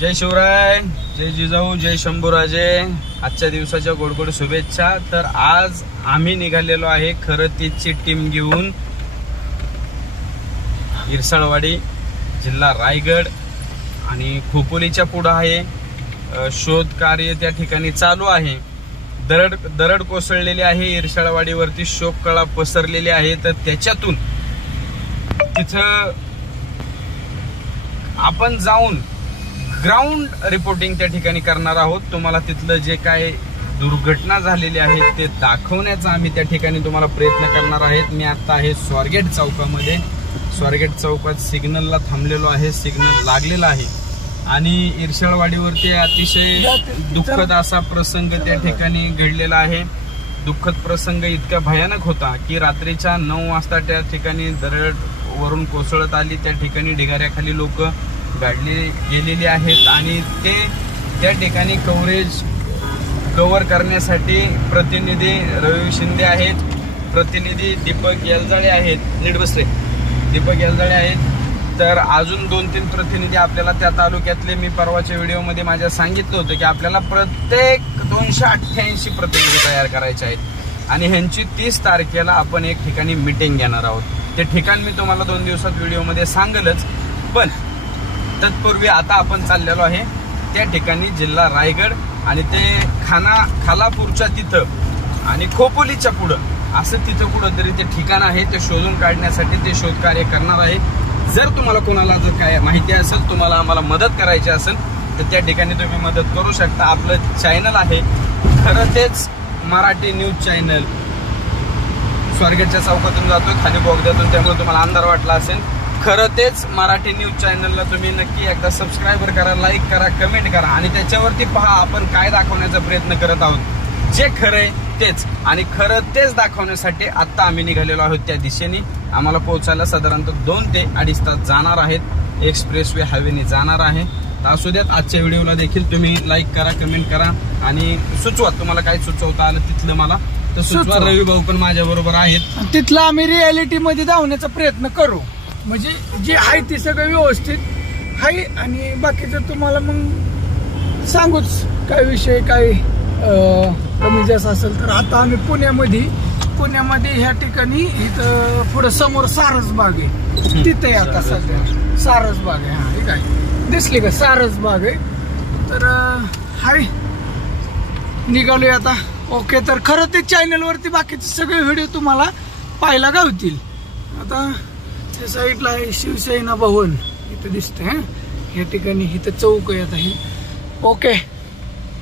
जय शिवराय, जय जिजाऊ, जय शंभूराजे. आजच्या दिवसाच्या गोडगोड शुभेच्छा. तर आज आम्ही निघालेलो आहे खरतीची टीम घेऊन इरसाळवाडी, जिल्हा रायगड आणि खोपोलीच्या पुढे आहे. शोध कार्य त्या ठिकाणी चालू आहे. दरड कोसळलेली आहे. इरसाळवाडीवरती शोककळा पसरलेली आहे. तर त्याच्यातून तिथं आपण जाऊन ग्राउंड रिपोर्टिंग त्या ठिकाणी करणार आहोत. तुम्हाला तिथलं जे काय दुर्घटना झालेली आहे ते दाखवण्याचा आम्ही त्या ठिकाणी तुम्हाला प्रयत्न करणार आहेत. मी आता आहे स्वारगेट चौकामध्ये. स्वारगेट चौकात सिग्नलला थांबलेलो आहे. सिग्नल लागलेला आहे आणि इरसाळवाडीवरती अतिशय दुःखद असा प्रसंग त्या ठिकाणी घडलेला आहे. दुःखद प्रसंग इतका भयानक होता की रात्रीच्या 9 वाजता त्या ठिकाणी दरड वरून कोसळत आली. त्या ठिकाणी ढिगाऱ्याखाली लोक गाडली गेलेली आहेत आणि ते त्या ठिकाणी कव्हर करण्यासाठी प्रतिनिधी रवी शिंदे आहेत, प्रतिनिधी दीपक येलजाळे आहेत, नीट बस रे, दीपक येलजाळे आहेत. तर अजून 2-3 प्रतिनिधी आपल्याला त्या तालुक्यातले, मी परवाच्या व्हिडिओमध्ये माझ्या सांगितलं होतं की आपल्याला प्रत्येक 288 प्रतिनिधी तयार करायचे आहेत आणि ह्यांची 30 तारखेला आपण एक ठिकाणी मीटिंग घेणार आहोत. ते ठिकाण मी तुम्हाला 2 दिवसात व्हिडिओमध्ये सांगेलच. पण तत्पूर्वी आता आपण चाललेलो आहे त्या ठिकाणी जिल्हा रायगड आणि ते खालापूरच्या तिथं आणि खोपोलीच्या पुढं असं तिथं कुठंतरी ते ठिकाण आहे. ते शोधून काढण्यासाठी ते शोध कार्य करणार आहे. जर तुम्हाला कोणाला जर काय माहिती असेल, तुम्हाला आम्हाला मदत करायची असेल तर त्या ठिकाणी तुम्ही मदत करू शकता. आपलं चॅनल आहे खरं तेच मराठी न्यूज चॅनल. स्वारगेटच्या चौकातून जातोय खाली बोगद्यातून, त्यामुळे तुम्हाला अंधार वाटला असेल. खरं तेच मराठी न्यूज चॅनलला तुम्ही नक्की एकदा सबस्क्राईबर करा, लाईक करा, कमेंट करा आणि त्याच्यावरती पहा आपण काय दाखवण्याचा प्रयत्न करत आहोत. जे खरंय तेच आणि खरं तेच दाखवण्यासाठी आता आम्ही निघालेलो आहोत त्या दिशेने. आम्हाला पोहोचायला साधारणतः 2 ते 2.5 तास जाणार आहेत. एक्सप्रेस वे हायवेने जाणार आहे. तर असू द्यात, आजच्या व्हिडिओला देखील तुम्ही लाईक करा, कमेंट करा आणि सुचवा. तुम्हाला काय सुचवता आलं तिथलं मला तर सुचवा. रवी भाऊ पण माझ्या बरोबर आहेत. तिथलं आम्ही रियालिटी मध्ये धावण्याचा प्रयत्न करू. म्हणजे जे आहे ते सगळं व्यवस्थित आहे आणि बाकीचं तुम्हाला मग सांगूच काय विषय काय कमी जास्त असेल तर. आता आम्ही पुण्यामध्ये ह्या ठिकाणी इथं पुढे समोर सारसबाग आहे, तिथे आता सध्या सारसबाग आहे. हा ठीक आहे, दिसली का सारसबाग आहे. तर हाय निघालोय आता. ओके, तर खरं ते चॅनलवरती बाकीचे सगळे व्हिडिओ तुम्हाला पाहायला गावतील. आता त्या साईडला आहे शिवसेना भवन, इथं दिसतंय. या ठिकाणी इथं चौक आहे आता हे. ओके.